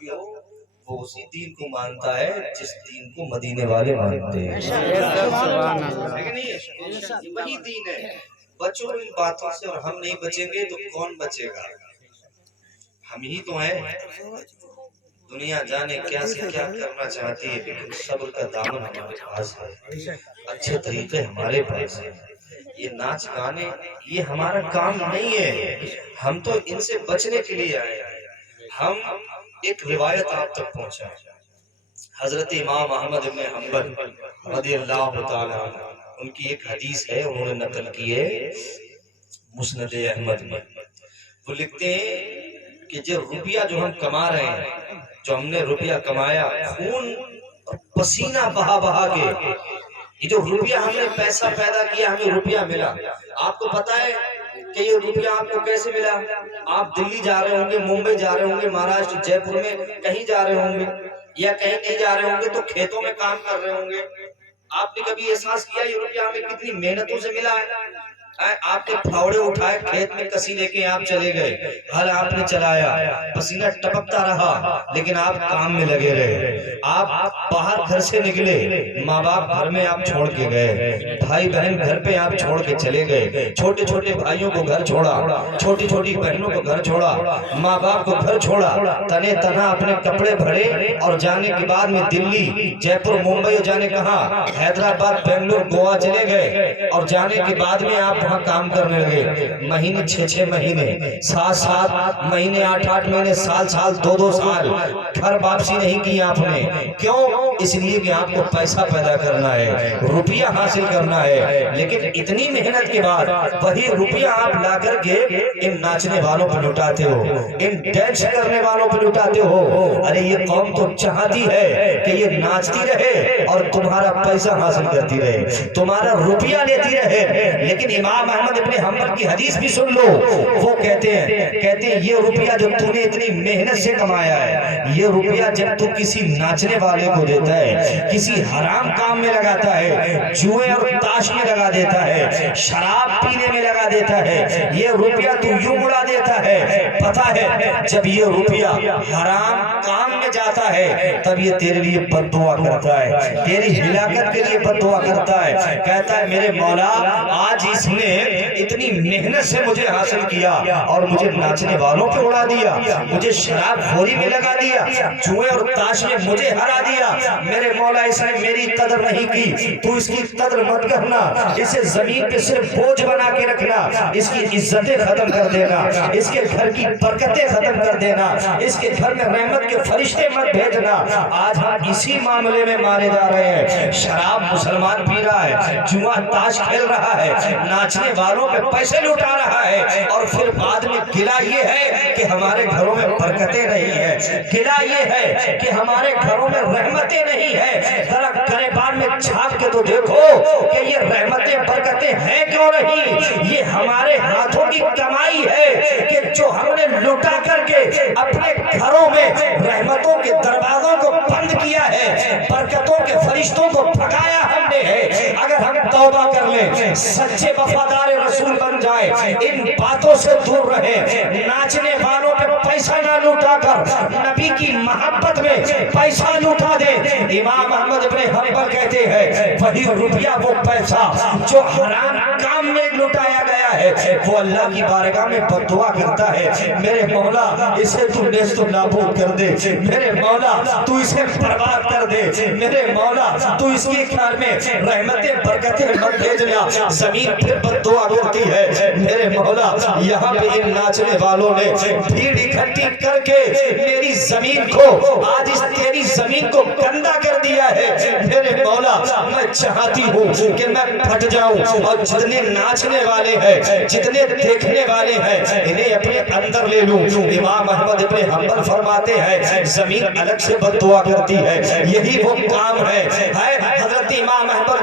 بھی ہو وہ اسی دین کو مانتا ہے جس دین کو مدینے والے مانتے ہیں، ہے کہ نہیں؟ وہی دین ہے۔ بچو ان باتوں سے، اور ہم نہیں بچیں گے تو کون بچے گا؟ ہم ہی تو ہیں۔ دنیا جانے کیا سے کیا کرنا چاہتی ہے، لیکن صبر کا دامن ہمارے پاس ہے، اچھے طریقے ہمارے پاس ہیں۔ یہ ناچ گانے یہ ہمارا کام نہیں ہے، ہم تو ان سے بچنے کے لیے آئے ہیں۔ ہم ایک روایت آپ تک پہنچائیں۔ حضرت امام احمد بن حنبل رضی اللہ تعالیٰ عنہ، ان کی ایک حدیث ہے، انہوں نے نقل کی ہے مسند احمد میں۔ وہ لکھتے ہیں کہ جو روپیہ جو ہم کما رہے ہیں، جو ہم نے روپیہ کمایا خون اور پسینہ بہا بہا کے، یہ جو روپیہ ہم نے پیسہ پیدا کیا ہمیں روپیہ ملا، آپ کو پتا ہے کہ یہ روپیہ آپ کو کیسے ملا؟ آپ دلی جا رہے ہوں گے، ممبئی جا رہے ہوں گے، مہاراشٹر جے پور میں کہیں جا رہے ہوں گے، یا کہیں نہیں جا رہے ہوں گے تو کھیتوں میں کام کر رہے ہوں گے۔ آپ نے کبھی احساس کیا یہ روپیہ ہمیں کتنی محنتوں سے ملا ہے؟ آپ کے پھاوڑے اٹھائے کھیت میں کسی لے کے آپ چلے گئے، ہل آپ نے چلایا، پسینہ ٹپکتا رہا، لیکن آپ کام میں لگے رہے۔ آپ باہر گھر سے نکلے، ماں باپ گھر میں آپ چھوڑ کے گئے، بھائی بہن گھر پہ آپ چھوڑ کے چلے گئے، چھوٹے چھوٹے بھائیوں کو گھر چھوڑا، چھوٹی چھوٹی بہنوں کو گھر چھوڑا، ماں باپ کو گھر چھوڑا، تنے تنہا اپنے کپڑے بھرے اور جانے کے بعد میں دلی، جے پور، ممبئی، جانے کہاں حیدرآباد، بنگلور، گوا چلے گئے، اور جانے کے بعد میں آپ وہاں کام کرنے لگے۔ مہینے 6 مہینے، 7 مہینے، 8 مہینے، سال 2 سال گھر واپسی نہیں کی آپ نے۔ کیوں؟ اس لیے کہ آپ کو پیسہ پیدا کرنا ہے، روپیہ حاصل کرنا ہے، لیکن اتنی محنت کے بعد وہی روپیہ آپ لا کر کے ان ناچنے والوں پر لٹاتے ہو، ان ڈانس کرنے والوں پر لٹاتے ہو۔ ارے یہ قوم تو چاہتی ہے کہ یہ ناچتی رہے اور تمہارا پیسہ حاصل کرتی رہے، تمہارا روپیہ لیتی رہے۔ لیکن امام احمد ابن حنبل کی حدیث بھی سن لو، وہ کہتے ہیں یہ روپیہ جو تو نے اتنی محنت سے کمایا ہے، یہ روپیہ جب تو کسی ناچنے والے کو دیتا ہے، کسی حرام کام میں لگاتا ہے، جوئے اور تاش میں لگا دیتا ہے، شراب پینے میں لگا دیتا ہے، یہ روپیہ تو یوں اڑا دیتا ہے، پتہ ہے جب یہ روپیہ حرام کام میں جاتا ہے تب یہ تیرے لیے بد دعا کرتا ہے، تیری ہلاکت کے لیے بد دعا کرتا ہے۔ کہتا ہے میرے مولا آج اس نے اتنی محنت سے مجھے حاصل کیا اور مجھے ناچنے والوں پہ اڑا دیا، مجھے شراب خوری میں لگا دیا، جوئے اور تاش میں مجھے ہرا دیا۔ میرے مولا اس نے میری قدر نہیں کی، تو اس کی قدر مت کرنا، اسے زمین پہ صرف بوجھ بنا کے رکھنا، اس کی عزتیں ختم کر دینا، اس کے گھر کی برکتیں ختم کر دینا، اس کے گھر میں رحمت کے فرشتے مت بھیجنا۔ آج ہم اسی معاملے میں مارے جا رہے ہیں، شراب مسلمان پی رہا ہے، جوا تاش کھیل رہا ہے، ناچنے والوں پہ پیسے لٹا رہا ہے، اور پھر بعد میں گلہ یہ ہے کہ ہمارے گھروں میں برکتیں نہیں ہیں، گلہ یہ ہے کہ ہمارے گھروں میں رحمتیں نہیں ہیں۔ ذرا گریبان میں چھاپ کے تو دیکھو کہ یہ رحمتیں برکتیں ہیں کیوں نہیں؟ یہ ہمارے ہاتھوں کی کمائی ہے کہ جو ہم نے لٹا کر کے اپنے گھروں میں رحمتوں کے دروازوں کو بند کیا ہے، برکتوں کے فرشتوں کو بھگایا ہم نے ہے۔ اگر ہم توبہ کر لیں، سچے وفادار رسول بن جائیں، ان باتوں سے دور رہیں، ناچنے والوں پہ پیسہ نہ لوٹا کر نبی کی محبت میں پیسہ لوٹا دے۔ امام احمد ابن حنبل کہتے ہیں وہی روپیہ، وہ پیسہ جو حرام کام میں لوٹایا گیا ہے، وہ اللہ کی بارگاہ میں بد دعا کرتا ہے۔ میرے مولا اسے تو نیست و نابود کر دے، میرے مولا تو اسے برباد کر دے، میرے مولا تو اس کے خیال میں رحمتیں برکتیں مت بھیجنا۔ زمین پھر بد دعا کرتی ہے، میرے مولا یہاں پہ ان ناچنے والوں نے بھیڑ اکٹھی کر کے میری زمین کو، آج اس تیری زمین کو گندا کر دیا ہے۔ میرے مولا میں چاہتی ہوں کہ میں پھٹ جاؤں اور جتنے ناچنے والے ہیں، جتنے دیکھنے والے ہیں، انہیں اپنے اندر لے لوں۔ امام احمد ابن حنبل فرماتے ہیں زمین الگ سے بد دعا کرتی ہے، یہی وہ کام ہے۔ حضرت امام احمد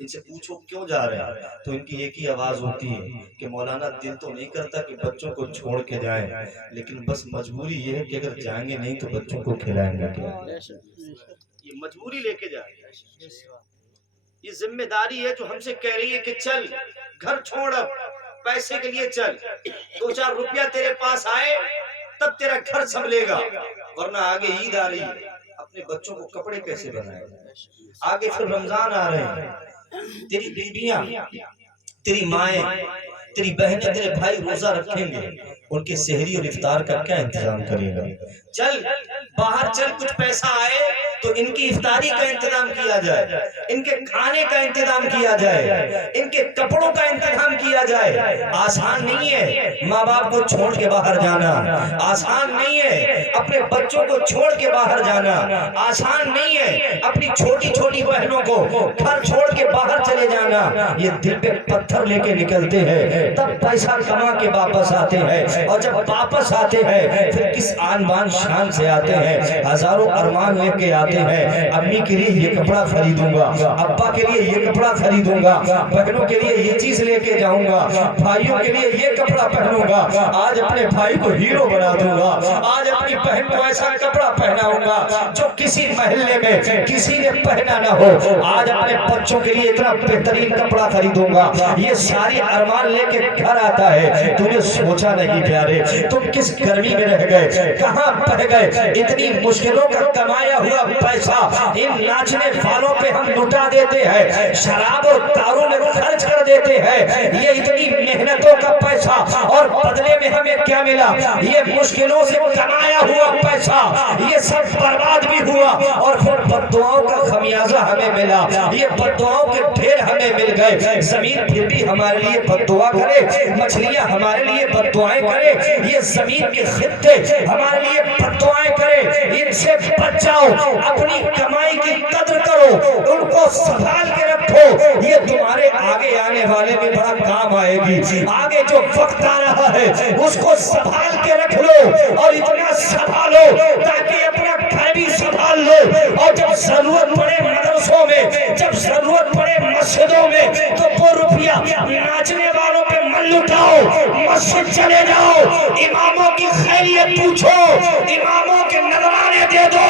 ان سے پوچھو کیوں جا رہے ہیں، تو ان کی ایک ہی آواز ہوتی ہے کہ مولانا دل تو نہیں کرتا کہ بچوں کو چھوڑ کے جائیں، لیکن بس مجبوری یہ ہے کہ اگر جائیں گے نہیں تو بچوں کو کھلائیں گے کیا۔ یہ مجبوری لے کے جا رہے ہیں، یہ ذمہ داری ہے جو ہم سے کہہ رہی ہے کہ چل گھر چھوڑ، اب پیسے کے لیے چل، 2-4 روپیہ تیرے پاس آئے تب تیرا گھر سنبھلے گا، ورنہ آگے عید آ رہی ہے، اپنے بچوں کو کپڑے کیسے بنائے، آگے پھر رمضان آ رہے ہیں، تیری بیویاں، تیری مائیں، تیری بہنیں، تیرے بھائی روزہ رکھیں گے، ان کے سحری اور افطار کا کیا انتظام کرے گا؟ چل باہر چل، کچھ پیسہ آئے تو ان کی افطاری کا انتظام کیا جائے، ان کے کھانے کا انتظام کیا جائے، ان کے کپڑوں کا انتظام کیا جائے۔ آسان نہیں ہے ماں باپ کو چھوڑ کے باہر جانا، آسان نہیں ہے اپنے بچوں کو چھوڑ کے باہر جانا، آسان نہیں ہے اپنی چھوٹی چھوٹی بہنوں کو گھر چھوڑ کے باہر چلے جانا۔ یہ دل پہ پتھر لے کے نکلتے ہیں، تب پیسہ کما کے واپس آتے ہیں، اور جب واپس آتے ہیں پھر کس آن بان شان سے آتے ہیں، ہزاروں ارمان لے کے آتے ہیں، امی کے لیے یہ کپڑا خریدوں گا، ابا کے لیے یہ کپڑا خریدوں گا، بہنوں کے لیے یہ چیز لے کے جاؤں گا، بھائیوں کے لیے یہ کپڑا پہنوں گا، آج اپنے بھائی کو ہیرو بنا دوں گا، آج اپنی بہن کو ایسا کپڑا پہناؤں گا جو کسی محلے میں کسی نے پہنا نہ ہو، آج اپنے بچوں کے لیے اتنا بہترین کپڑا خریدوں گا۔ یہ ساری ارمان لے کے گھر آتا ہے، تو نے سوچا نہیں پیارے تم کس گرمی میں رہ گئے، کہاں بہ گئے، اتنی مشکلوں کا کمایا ہوا پیسہ ان ناچنے والوں پہ ہم لٹا دیتے ہیں، شراب اور دارو میں خرچ کر دیتے ہیں، یہ اتنی محنتوں کا پیسہ اور بدلے میں ہمیں کیا ملا، یہ مشکلوں سے کمایا ہوا پیسہ یہ سب برباد بھی ہوا، اور پھر بددعاؤں کا خمیازہ ہمیں ملا، یہ بددعاؤں کے ڈھیر ہمیں مل گئے، زمین پھر بھی ہمارے لیے بددعا کرے، مچھلیاں ہمارے لیے بددعائیں کرے، یہ زمین کے خطے ہمارے لیے بددعائیں کرے، ان سے بچ جاؤ، اپنی کمائی کی قدر کرو، ان کو سنبھال کے رکھو، یہ تمہارے آگے آنے والے میں بڑا کام آئے گی، آگے جو وقت آ رہا ہے اس کو سنبھال کے رکھ لو، اور اتنا سنبھالو تاکہ اپنا گھر بھی سنبھال لو، اور جب ضرورت پڑے مدرسوں میں، جب ضرورت پڑے مسجدوں میں، تو وہ روپیہ ناچنے والوں پہ مت لٹاؤ، مسجد چلے جاؤ، اماموں کی خیریت پوچھو، اماموں کے نذرانے دے دو،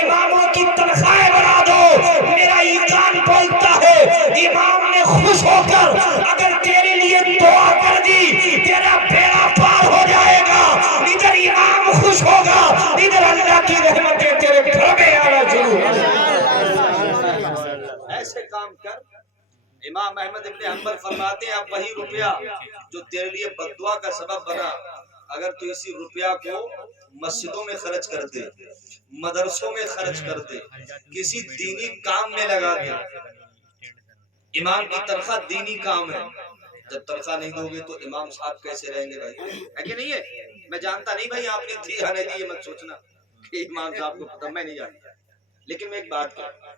اماموں کی تنخواہیں بڑھا دو۔ میرا ایمان بولتا ہے امام نے خوش ہو کر اگر تیرے لیے دعا کر دی تیرا بیڑا پار ہو جائے گا، ادھر امام خوش ہوگا، ادھر اللہ کی رحمتیں تیرے گھر میں آنا شروع ہو جائے۔ ایسے کام کر، امام احمد ابن حنبل فرماتے ہیں اب وہی روپیہ جو تیرے لیے بددعا کا سبب بنا، اگر تو اسی روپیہ کو مسجدوں میں خرچ کر دے، مدرسوں میں خرچ کر دے، کسی دینی کام میں لگا دے، امام کی تنخواہ دینی کام ہے، جب تنخواہ نہیں دو گے تو امام صاحب کیسے رہیں گے بھائی، ہے کہ نہیں ہے؟ میں جانتا نہیں بھائی آپ نے دی یا نہیں دی، یہ مت سوچنا کہ امام صاحب کو پتہ، میں نہیں جانتا، لیکن میں ایک بات کہتا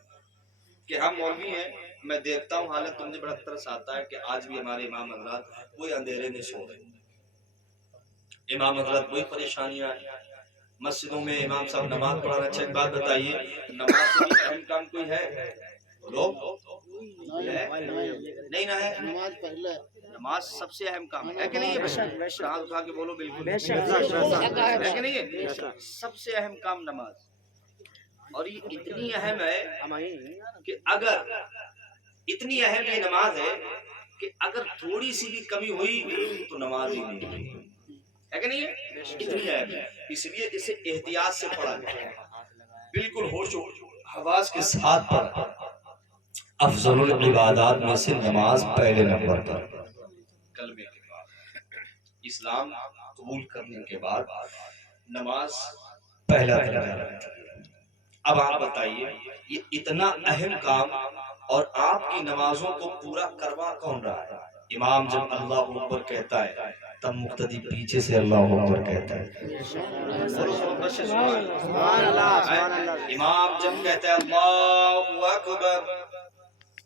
کہ ہم مولوی ہیں، میں دیکھتا ہوں حالت تم نے بڑا ترس آتا ہے کہ آج بھی ہمارے امام حضرات کوئی اندھیرے میں سو رہے، امام حضرات کوئی پریشانیاں ہیں، مسجدوں میں امام صاحب نماز پڑھانا۔ اچھا ایک بات بتائیے، نماز سے بھی اہم کام کوئی ہے؟ لوگ نہیں نہ ہے، نماز پہلے نماز سب سے اہم کام ہے کہ نہیں ہے؟ ہاتھ اٹھا کے بولو بالکل ہے کہ نہیں ہے؟ سب سے اہم کام نماز، اور یہ اتنی اہم ہے کہ اگر اتنی اہم یہ نماز ہے کہ اگر تھوڑی سی بھی کمی ہوئی تو نماز ہی نہیں ہوئی، ہے کہ نہیں ہے؟ اتنی اہم ہے، اس لیے اسے احتیاط سے پڑھا جائے، بالکل ہوش و حواس کے ساتھ پڑھا۔ افضل العبادات میں سے نماز پہلے نمبر پر، کلمے کے بعد، اسلام قبول کرنے کے بعد نماز پہلا درجہ رکھتی ہے۔ اب آپ بتائیے یہ اتنا اہم کام اور آپ کی نمازوں کو پورا کروا کون رہا ہے؟ امام جب اللہ اکبر کہتا ہے تب مقتدی پیچھے سے اللہ اکبر کہتا ہے، امام جب کہتا ہے اللہ اکبر،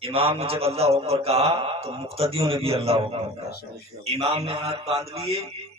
امام نے جب اللہ اکبر کہا تو مقتدیوں نے بھی اللہ اکبر کہا، امام نے ہاتھ باندھ لیے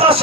10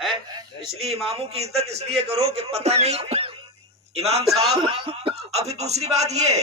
ہے؟ اس لیے اماموں کی عزت اس لیے کرو کہ پتہ نہیں امام صاحب. اب دوسری بات یہ ہے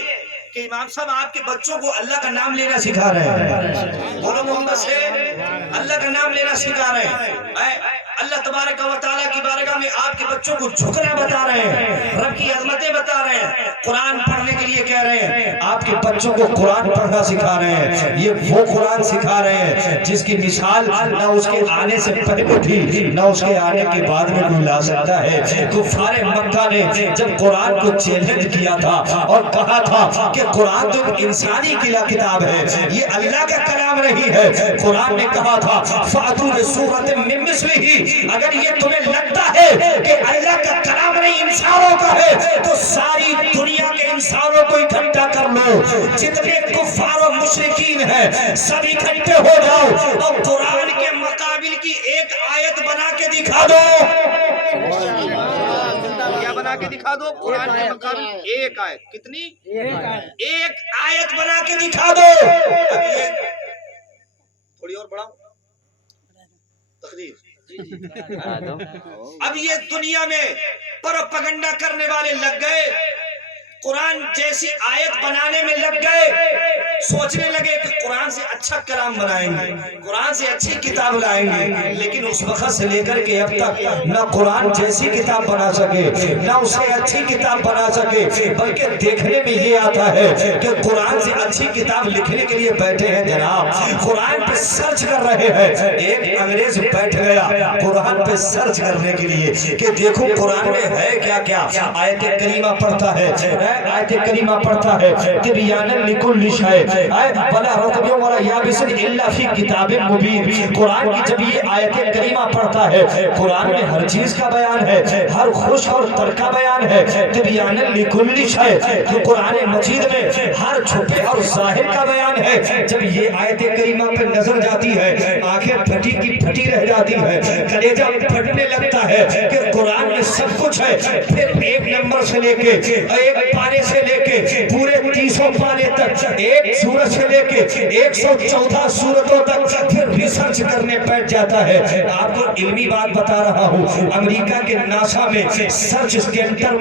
کہ امام صاحب آپ کے بچوں کو اللہ کا نام لینا سکھا رہے ہیں. بولو محمد سے اللہ کا نام لینا سکھا رہے ہیں. اللہ تبارک و تعالیٰ کی بارگاہ میں آپ کے بچوں کو جھکنا بتا رہے ہیں, رب کی عظمتیں بتا رہے ہیں, قرآن پڑھنے کے لیے کہہ رہے ہیں. آپ کے بچوں کو قرآن پڑھنا سکھا رہے ہیں. یہ وہ قرآن سکھا رہے ہیں جس کی مثال نہ اس کے آنے سے پہلے تھی نہ اس کے آنے کے بعد میں کوئی لا سکتا ہے. کفار مکہ نے جب قرآن کو چیلنج کیا تھا اور کہا تھا کہ قرآن تو انسانی کتاب ہے, یہ اللہ کا کلام نہیں ہے. قرآن نے کہا تھا فَأْتُوا بِسُورَةٍ مِّن مِّثْلِهِ, اگر یہ تمہیں لگتا ہے کہ اللہ کا کلام نہیں انسانوں کا ہے تو ساری دنیا کے انسانوں کو اکٹھا کر لو, جتنے کفار و مشرکین ہیں سب اکٹھے ہو جاؤ اور قرآن کے مقابل کی ایک آیت بنا کے دکھا دو. کیا بنا کے دکھا دو؟ قرآن کے مقابل ایک آیت. کتنی؟ ایک آیت بنا کے دکھا دو. تھوڑی اور بڑھاؤ تقریر. اب یہ دنیا میں پروپیگنڈا کرنے والے لگ گئے, قرآن جیسی آیت بنانے میں لگ گئے, سوچنے لگے کہ قرآن سے اچھا کلام بنائیں گے, قرآن سے اچھی کتاب لائیں گے. لیکن اس وقت سے لے کر کے اب تک نہ قرآن جیسی کتاب بنا سکے نہ اس سے اچھی کتاب بنا سکے, بلکہ دیکھنے میں یہ آتا ہے کہ قرآن سے اچھی کتاب لکھنے کے لیے بیٹھے ہیں جناب, قرآن پہ سرچ کر رہے ہیں. ایک انگریز بیٹھ گیا قرآن پہ سرچ کرنے کے لیے کہ دیکھو قرآن میں ہے کیا کیا. آیت کریمہ پڑھتا ہے, آیت کریمہ پڑھتا ہے تبیانا لکل شیء ولا رطب ولا یابس الا فی کتاب مبین. قرآن کی جب یہ آیت کریمہ پڑھتا ہے قرآن میں ہر چیز کا بیان ہے, ہر خوش اور تر کا بیان ہے. تبیانا لکل شیء, تو قرآن مجید میں ہر چھپے اور ظاہر کا بیان ہے. جب یہ آیت کریمہ پہ نظر جاتی ہے آنکھیں پھٹی کی پھٹی رہ جاتی ہے, کلیجہ پھٹنے لگتا ہے کہ قرآن میں سب کچھ ہے. پھر ایک نمبر سے لے کے ایک پارے سے لے کے پورے 300 پارے تک, ایک سورت سے لے کے 114 سورتوں تک پھر ریسرچ کرنے بیٹھ جاتا ہے. آپ کو علمی بات بتا رہا ہوں, امریکہ کے ناسا میں سرچ سینٹر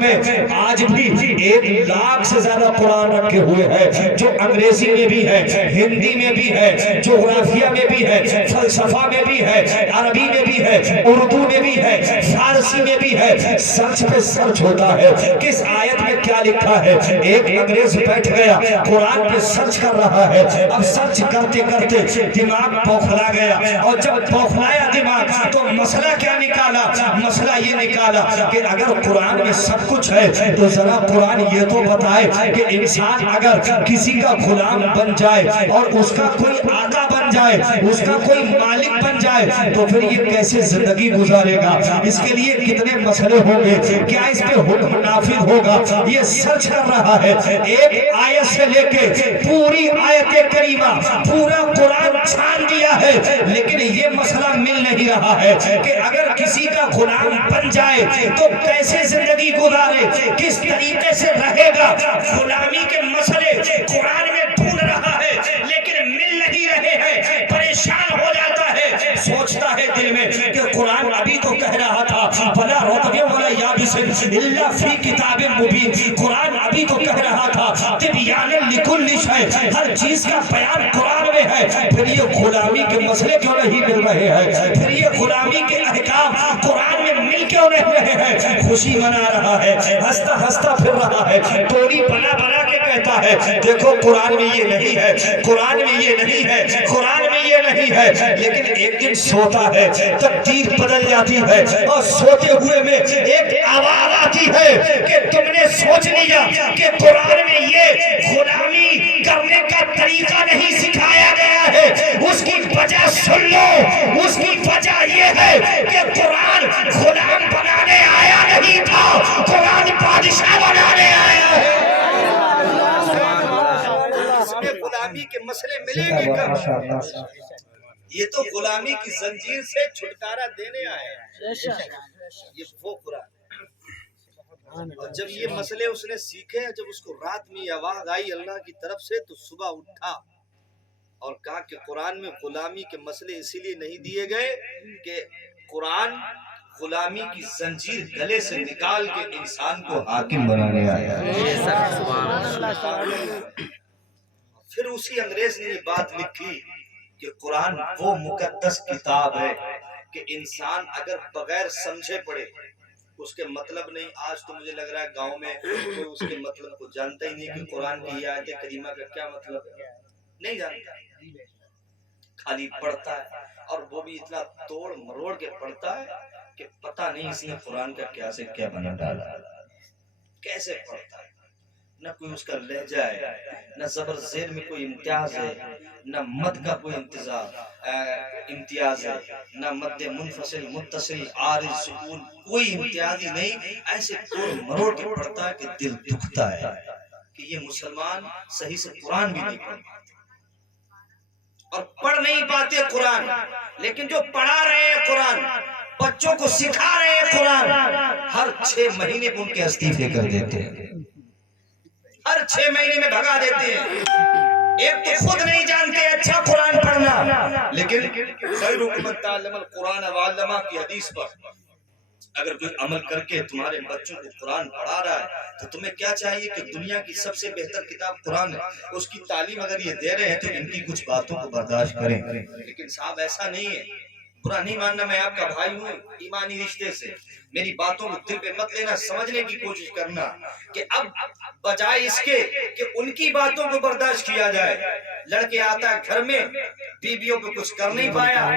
میں آج بھی 1 لاکھ سے زیادہ قرآن رکھے ہوئے ہیں, جو انگریزی میں بھی ہے, ہندی میں بھی ہے, جغرافیہ میں بھی ہے, فلسفہ میں بھی ہے, عربی میں بھی ہے, اردو میں بھی ہے, فارسی میں بھی ہے. سرچ پہ سرچ ہوتا ہے کس آیت میں کیا لکھا ہے. ایک انگریز بیٹھ گیا قرآن پہ سرچ کر رہا ہے. اب سرچ کرتے کرتے دماغ بوکھلا گیا, اور جب بوکھلایا دماغ تو مسئلہ کیا نکالا؟ مسئلہ یہ نکالا کہ اگر قرآن میں سب کچھ ہے تو ذرا قرآن یہ تو بتائے کہ انسان اگر کسی کا غلام بن جائے اور اس کا کوئی آقا بن جائے, اس کا کوئی مالک بن جائے تو پھر یہ کیسے زندگی گزارے گا, اس کے لیے کتنے مسئلے ہوں گے, کیا اس پہ حکم نافذ ہوگا. یہ سرچ کر رہا ہے, ایک آیت سے لے کے پوری آیت کریمہ پورا قرآن چھان دیا ہے, لیکن یہ مسئلہ مل نہیں رہا ہے کہ اگر کسی کا غلام بن جائے تو کیسے زندگی گزارے, کس طریقے سے رہے گا. غلامی کے مسئلے قرآن میں ڈھونڈ رہا ہے لیکن مل نہیں رہے ہیں, پریشان ہو جاتا ہے, سوچتا ہے دل میں کہ قرآن ابھی تو کہہ رہا تھا ولا رطب ولا یابس الا فی کتاب مبین. قرآن ابھی تو کہہ رہا تھا تبیانا لکل شیء, ہر چیز کا بیان قرآن میں ہے. پھر یہ غلامی کے مسئلے کیوں نہیں مل رہے ہیں, پھر یہ غلامی کے احکام قرآن میں مل کیوں نہیں رہے ہیں. خوشی منا رہا ہے, ہنستا ہنستا پھر رہا ہے, ٹولی بنا بنا کے کہتا ہے دیکھو قرآن میں یہ نہیں ہے, قرآن میں یہ نہیں ہے, قرآن میں یہ نہیں ہے. لیکن ایک دن سوتا ہے, تقدیر بدل جاتی ہے, اور سوتے ہوئے میں ایک آواز آتی ہے کہ تم نے سوچ لیا کہ قرآن میں یہ غلامی کرنے کا طریقہ نہیں سکھایا گیا ہے. اس کی وجہ سن لو, اس کی وجہ یہ ہے کہ قرآن غلام بنانے آیا نہیں تھا, قرآن بادشاہ بنانے آیا ہے. اس میں غلامی کے مسئلے ملیں گے کب؟ یہ تو غلامی کی زنجیر سے چھٹکارا دینے آئے ہیں. یہ وہ قرآن. اور جب یہ مسئلے اس نے سیکھے, جب اس کو رات میں آواز آئی اللہ کی طرف سے تو صبح اٹھا اور کہا کہ قرآن میں غلامی کے مسئلے اسی لیے نہیں دیے گئے کہ قرآن غلامی کی زنجیر گلے سے نکال کے انسان کو حاکم بنانے آیا ہے۔ پھر اسی انگریز نے یہ بات لکھی کہ قرآن وہ مقدس کتاب ہے کہ انسان اگر بغیر سمجھے پڑھے اس کے مطلب نہیں۔ آج تو مجھے لگ رہا ہے گاؤں میں کوئی اس کے مطلب کو جانتا ہی نہیں کہ قرآن کی یہ آیت کریمہ کا کیا مطلب ہے، نہیں جانتا، خالی پڑھتا ہے، اور وہ بھی اتنا توڑ مروڑ کے پڑھتا ہے کہ پتہ نہیں اس نے قرآن کا کیا سے کیا بنا ڈالا، کیسے پڑھتا ہے، نہ کوئی اس کا لہجہ ہے، نہ زبر زیر میں کوئی امتیاز ہے، نہ مد کا کوئی امتیاز ہے، نہ مد منفصل متصل عارض سکون، کوئی امتیاز ہی نہیں، ایسے توڑ مروڑ کے پڑھتا ہے کہ دل دکھتا ہے کہ یہ مسلمان صحیح سے قرآن بھی نہیں پڑھتا اور پڑھ نہیں پاتے قرآن، لیکن جو پڑھا رہے ہیں قرآن، بچوں کو سکھا رہے ہیں قرآن، ہر 6 مہینے ان کے استعفے کر دیتے ہیں، ہر 6 مہینے میں بھگا دیتے ہیں۔ ایک تو خود نہیں جانتے اچھا قرآن پڑھنا، لیکن خیرکم من تعلم القرآن وعلمہ کی حدیث پر اگر کوئی عمل کر کے تمہارے بچوں کو قرآن پڑھا رہا ہے تو تمہیں کیا چاہیے کہ دنیا کی سب سے بہتر کتاب قرآن ہے، اس کی تعلیم اگر یہ دے رہے ہیں تو ان کی کچھ باتوں کو برداشت کریں۔ لیکن صاحب ایسا نہیں ہے، برا نہیں ماننا، میں آپ کا بھائی ہوں ایمانی رشتے سے، میری باتوں کو دل پہ مت لینا، سمجھنے کی کوشش کرنا کہ اب بجائے اس کے کہ ان کی باتوں کو برداشت کیا جائے، لڑکے آتا ہے گھر میں، بیویوں کو کچھ کر نہیں پایا،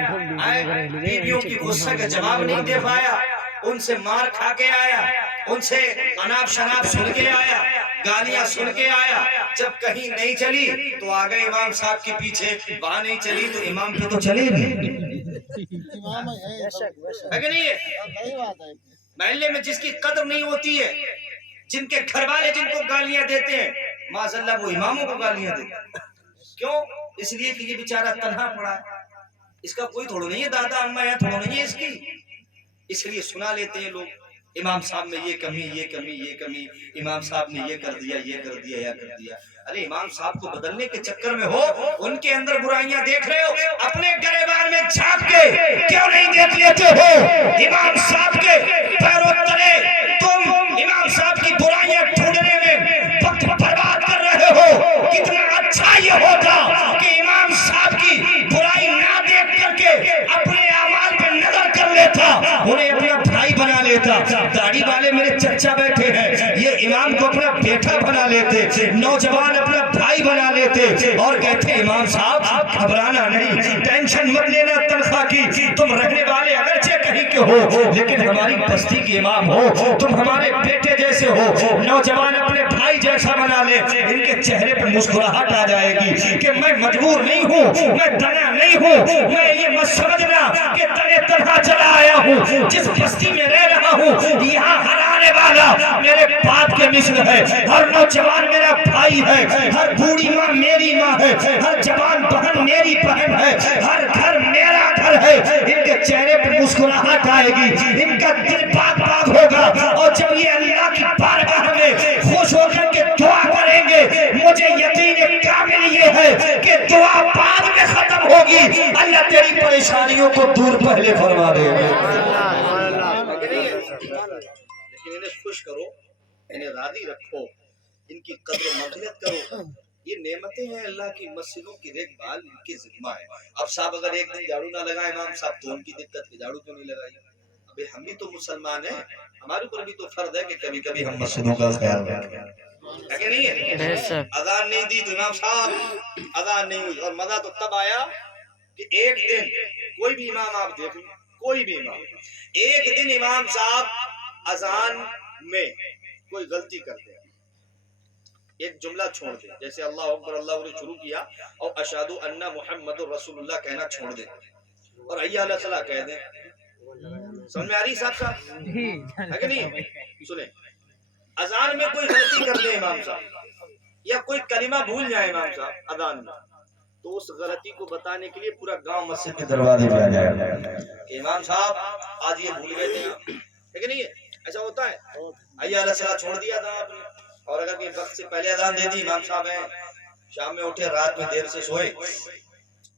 بیویوں کی غصہ کا جواب نہیں دے پایا، ان سے مار کھا کے آیا، ان سے اناپ شناپ سن کے آیا، گالیاں سن کے آیا، جب کہیں نہیں چلی تو آگئے امام صاحب کے پیچھے، وہاں نہیں چلی تو امام پہ تو چلے گی، ہے کہ نہیں ہے؟ محلے میں جس کی قدر نہیں ہوتی ہے، جن کے گھر والے جن کو گالیاں دیتے ہیں، معاذ اللہ وہ اماموں کو گالیاں دیتے ہیں، کیوں؟ اس لیے کہ یہ بیچارہ تنہا پڑا ہے، اس کا کوئی تھوڑا نہیں ہے، دادا اماں ہے تھوڑا نہیں ہے اس کی، اس لیے سنا لیتے ہیں لوگ، امام صاحب میں یہ کمی، یہ کمی، یہ کمی، امام صاحب نے یہ کر دیا، یہ کر دیا، یہ کر دیا۔ ارے امام صاحب کو بدلنے کے چکر میں ہو، ان کے اندر برائیاں دیکھ رہے ہو، اپنے گریبان میں جھانک کے کیوں نہیں دیکھ لیتے ہو؟ امام صاحب کے پیروں تلے تم امام صاحب کی برائیاں ڈھونڈنے میں وقت برباد کر رہے ہو۔ کتنا اچھا یہ ہوتا کہ امام صاحب کی برائی نہ دیکھ کر کے اپنے اعمال پہ نظر کر لیتا، انہیں اپنا بھائی بنا لیتا۔ داڑھی والے میرے چچا بیٹھے ہیں، یہ امام کو اپنا بیٹا بنا لیتے، نوجوان اپنا بھائی بنا لیتے اور کہتے امام صاحب گھبرانا نہیں، ٹینشن مت لینا تنخواہ کی، تم رہنے والے اگرچہ کہیں کے ہو لیکن ہماری بستی کے امام ہو، تم ہمارے بیٹے جیسے ہو۔ نوجوان اپنے بھائی جیسا بنا لے، ان کے چہرے پر مسکراہٹ آ جائے گی کہ میں مجبور نہیں ہوں، میں تنا نہیں ہوں، میں یہ مت سمجھنا کہ تنے تنہا چلا آیا ہوں، جس بستی میں رہ رہا ہوں یہاں ہر آنے والا میرے باپ کے مثل ہے، ہر نوجوان میرا بھائی ہے، ہر بوڑھی ماں میری ماں ہے، ہر جوان بہن میری بہن ہے، ہر گھر میرا گھر ہے۔ ان کے چہرے پہ مسکراہٹ آئے گی، ان کا دل پاک پاک ہوگا، اور جب یہ اللہ کی بارگاہ میں خوش ہو کر کے دعا کریں گے، مجھے یقین کامل یہ ہے کہ دعا بعد میں ختم ہوگی، اللہ تیری پریشانیوں کو دور پہلے فرما دے گا۔ لیکن انہیں خوش کرو، انہیں راضی رکھو، ان کی قدر و منزلت کرو، یہ نعمتیں ہیں اللہ کی، مسجدوں کی دیکھ بھال ان کی ذمہ ہے۔ اب صاحب اگر ایک دن جھاڑو نہ لگائے امام صاحب تو ان کی دقت، جھاڑو کیوں نہیں لگائی؟ ابھی ہم بھی تو مسلمان ہیں، ہمارے اوپر بھی تو فرض ہے کہ کبھی کبھی ہم مسجدوں کا خیال رکھیں، ہے کہ نہیں ہے؟ اذان نہیں دی تو امام صاحب اذان نہیں ہوئی، اور مزہ تو تب آیا کہ ایک دن کوئی بھی امام آپ دیکھ لیں، کوئی بھی امام، ایک دن امام صاحب اذان میں کوئی غلطی کرتے ہیں، ایک جملہ چھوڑ دے، جیسے اللہ اکبر اللہ اکبر شروع کیا اور اشہد ان محمد رسول اللہ کہنا چھوڑ دے اور حی علی الصلاۃ کہہ دیں، سمجھ میں آ رہی صاحب ہے کہ نہیں؟ سنیں، اذان میں کوئی غلطی کر دے امام صاحب یا کوئی کلمہ بھول جائے امام صاحب اذان میں، تو اس غلطی کو بتانے کے لیے پورا گاؤں مسجد کے دروازے پہ آ جائے گا کہ امام صاحب آج یہ بھول گئے تھے، ہے کہ نہیں؟ ایسا ہوتا ہے، حی علی الصلاۃ چھوڑ دیا تھا آپ نے، اور اگر کہ وقت سے پہلے اذان دے دی، امام صاحب ہیں شام میں اٹھے، رات میں دیر سے سوئے،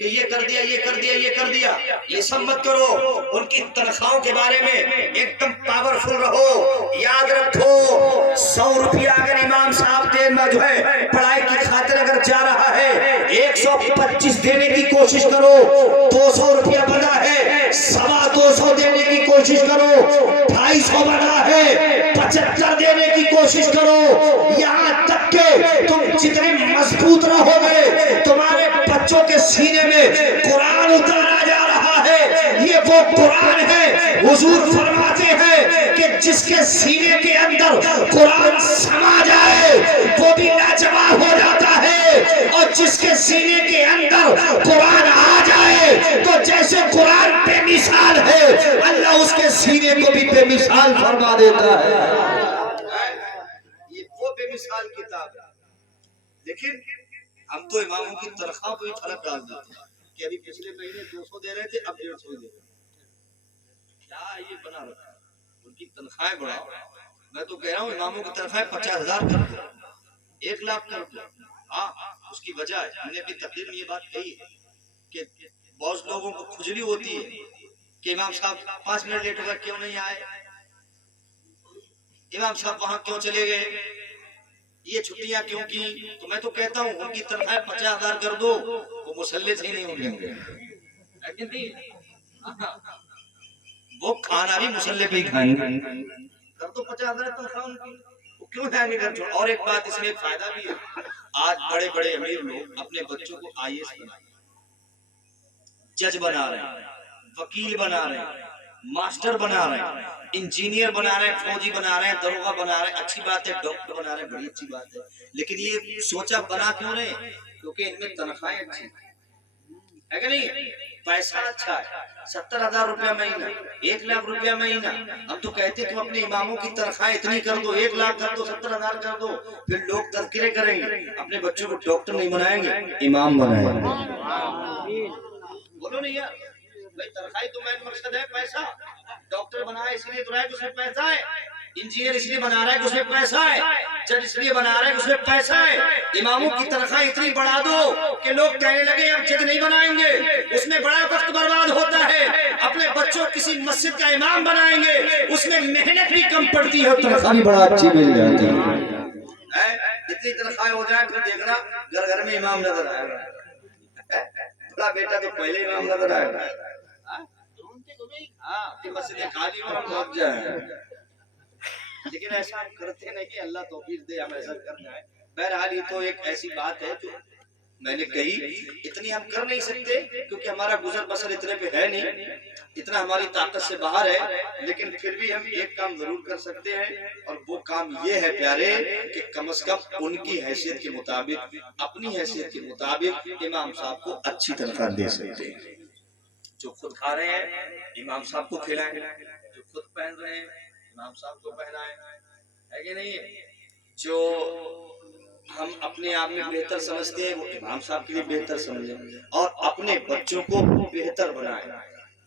کہ یہ کر دیا یہ کر دیا یہ کر دیا، یہ سب مت کرو. ان کی تنخواہوں کے بارے میں ایک دم پاورفل رہو. یاد رکھو 100 روپیہ اگر امام صاحب دینا جو ہے پڑھائی کی خاطر اگر جا رہا ہے 125 دینے کی کوشش کرو. 200 روپیہ بنا ہے 250 دینے کی کوشش کرو. 250 بنا ہے 75 دینے کی کوشش کرو. یہاں تک کہ تم جتنے مضبوط رہو گے تمہارے بچوں کے سینے میں قرآن اتارا جا رہا ہے. یہ وہ قرآن ہے حضور فرماتے ہیں کہ جس کے سینے کے اندر قرآن سما جائے وہ بھی لاجواب ہو جاتا ہے، اور جس کے سینے کے اندر قرآن آ جائے تو جیسے قرآن بے مثال ہے اللہ اس کے سینے کو بھی بے مثال فرما دیتا ہے. یہ وہ بے مثال کتاب ہے. لیکن ہم تو اماموں کی تنخواہ کو ہی خلق ڈال دیتے ہیں کہ ابھی پچھلے مہینے 200 دے رہے تھے اب 150 دے رہے ہیں. کیا یہ بنا رکھا ہے؟ ان کی تنخواہیں بڑھاؤ. میں تو کہہ رہا ہوں اماموں کی تنخواہیں 50,000 کر دو، 1 لاکھ کر دو. ہاں اس کی وجہ ہے میں نے اپنی تقریر میں یہ بات کہی ہے کہ بہت لوگوں کو کھجلی ہوتی ہے کہ امام صاحب 5 منٹ لیٹ ہو گئے کیوں نہیں آئے، امام صاحب وہاں کیوں چلے گئے، یہ چھٹیاں کیوں کی. تو میں تو کہتا ہوں ان کی تنخواہ 50,000 کر دو، وہ مسلح سے ہی نہیں اٹھیں گے. وہ کھانا بھی مسلح پہ ہی کھائیں گے. کر دو 50,000 تنخواہ ان کی، وہ کیوں جائیں گے گھر چھوڑ. اور ایک بات اس میں ایک فائدہ بھی ہے، آج بڑے بڑے امیر لوگ اپنے بچوں کو IAS بنا رہے ہیں، جج بنا رہے ہیں، وکیل بنا رہے ہیں، ماسٹر بنا رہے ہیں، انجینئر بنا رہے ہیں، فوجی بنا رہے ہیں، دروغہ بنا رہے ہیں. اچھی بات ہے، ڈاکٹر بنا رہے ہیں، بڑی اچھی بات ہے. لیکن یہ سوچا بنا کیوں رہے ہیں؟ کیونکہ ان میں تنخواہیں اچھی ہے کہ نہیں، پیسہ اچھا ہے. 70,000 روپیہ مہینہ، 1 لاکھ روپیہ مہینہ. ہم تو کہتے تم اپنے اماموں کی تنخواہ اتنی کر دو، 1 لاکھ کر دو، 70,000 کر دو، پھر لوگ تذکرے کریں گے. اپنے بچوں کو ڈاکٹر نہیں بنائیں گے، امام بنائیں گے. بولو نہیں یار بھائی، تنخواہ تو مین مقصد ہے پیسہ. ڈاکٹر بنایا اس لیے تو رہا ہے کہ اس میں پیسہ ہے، انجینئر اس لیے بنا رہا ہے کہ اس میں پیسہ ہے، جج اس لیے بنا رہا ہے کہ اس میں پیسہ ہے. اماموں کی تنخواہ اتنی بڑھا دو کہ لوگ کہنے لگے اب جج نہیں بنائیں گے، اس میں بڑا وقت برباد ہوتا ہے. اپنے بچوں کسی مسجد کا امام بنائیں گے، اس میں محنت بھی کم پڑتی ہے، تنخواہ بھی بڑا اچھی مل جاتی ہے. اتنی تنخواہ ہو جائے پھر دیکھنا گھر گھر میں امام نظر آئے گا. بڑا بیٹا تو پہلے امام نظر آئے گا. مسجدیں خالی اور ہم پہنچ جائیں. لیکن ایسا ہم کرتے نہیں، اللہ توفیق دے ہم ایسا کر جائیں. بہرحال یہ تو ایک ایسی بات ہے جو میں نے کہی. اتنی ہم کر نہیں سکتے کیونکہ ہمارا گزر بسر اتنے پہ ہے نہیں، اتنا ہماری طاقت سے باہر ہے. لیکن پھر بھی ہم ایک کام ضرور کر سکتے ہیں، اور وہ کام یہ ہے پیارے کہ کم از کم ان کی حیثیت کے مطابق، اپنی حیثیت کے مطابق امام صاحب کو اچھی تنخواہ دے سکتے ہیں. جو خود کھا رہے ہیں امام صاحب کو کھلائیں، جو خود پہن رہے ہیں امام صاحب کو پہنائیں، ہے کہ نہیں. جو ہم اپنے آپ میں بہتر سمجھتے ہیں وہ امام صاحب کے لیے بہتر سمجھیں، اور اپنے بچوں کو بہتر بنائیں.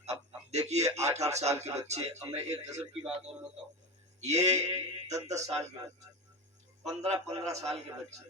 اب دیکھیے 8-8 سال کے بچے، اب میں ایک غضب کی بات اور بتاؤں، یہ 10-10 سال کے بچے، 15-15 سال کے بچے